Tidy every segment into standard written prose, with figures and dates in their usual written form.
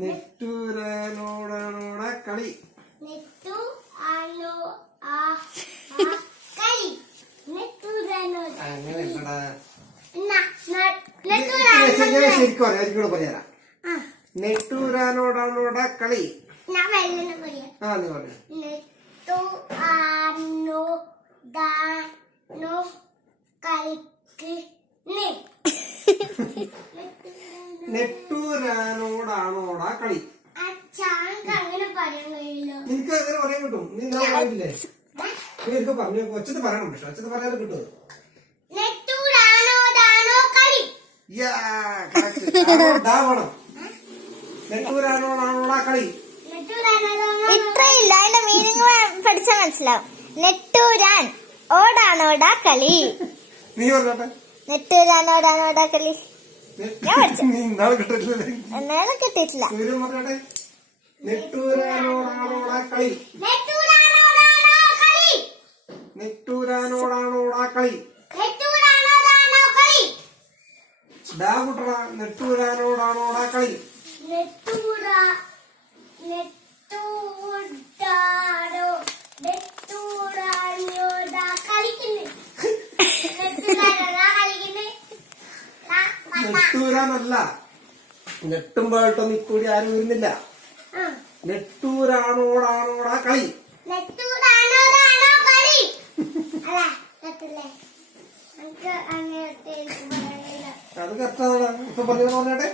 നെട്ടൂരാനോടാണോട കളി. അങ്ങനെയല്ലടാ, ശരിക്കും പറയാം, പറയാ. നെട്ടൂരാനോടാണോട കളി. ആ നീ പറഞ്ഞു. നെട്ടൂരാനോടാണോട കളി. നിനക്ക് അങ്ങനെ പറയാൻ കിട്ടും. നീ ഞാൻ പറഞ്ഞില്ലേ, നീ പറഞ്ഞു ഒച്ചത്ത് പറയണം. പക്ഷെ ഒച്ചത്ത് പറയാതെ കിട്ടും. നെട്ടൂരാനോടാണോട കളി. ഇത്രയില്ല, അതിന്റെ മീനിങ് പഠിച്ചാൽ മനസ്സിലാവും. നെട്ടൂരാൻ ഓടാണോടാ കളി. നീ പറഞ്ഞോട്ടെ. നെട്ടൂരാനോടാണോടാ കളി. ഞാൻ പഠിച്ചു. എന്നാലും കിട്ടിയിട്ടില്ല. നെട്ടൂരാനോടാണോട കളി. നെട്ടൂരാനോടാണോട കളി. ഡാ കുട്ടറ. നെട്ടൂരാനോടാണോട കളി. നെട്ടൂരാനല്ല, നെട്ടുമ്പോഴായിട്ടൊന്നും ഇക്കൂടി ആരും വരുന്നില്ല. നെട്ടൂരാനോടാണോട കളി. അത് കറക്റ്റാണ്. ഇപ്പൊ പറഞ്ഞോട്ടെ.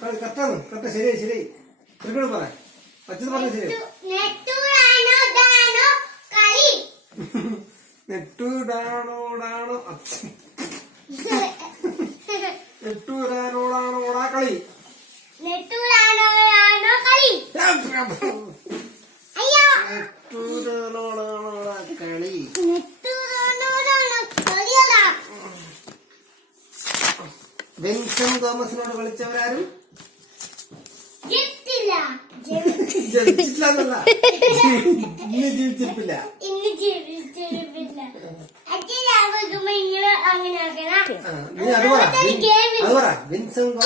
കറക്റ്റാണ്. കറക്റ്റ്. ശരിയായി ശരിയായി. ഒരിക്കലും പറയാം. പച്ചത് പറഞ്ഞ ശരിയായി. നെട്ടൂരാനോടാണോ നെട്ടൂരാനോടാണോട കളി. നെട്ടൂരാനോടാണോ കളി. നെട്ടൂരാനോടാണോട കളി. വിൻസെന്റ് തോമസിനോട് കളിച്ചവരാരും ജനിച്ചിട്ടില്ല. ഇന്ന് ജീവിച്ചിരിപ്പില്ല. നീ അത് പറ. വിൻസെന്റ്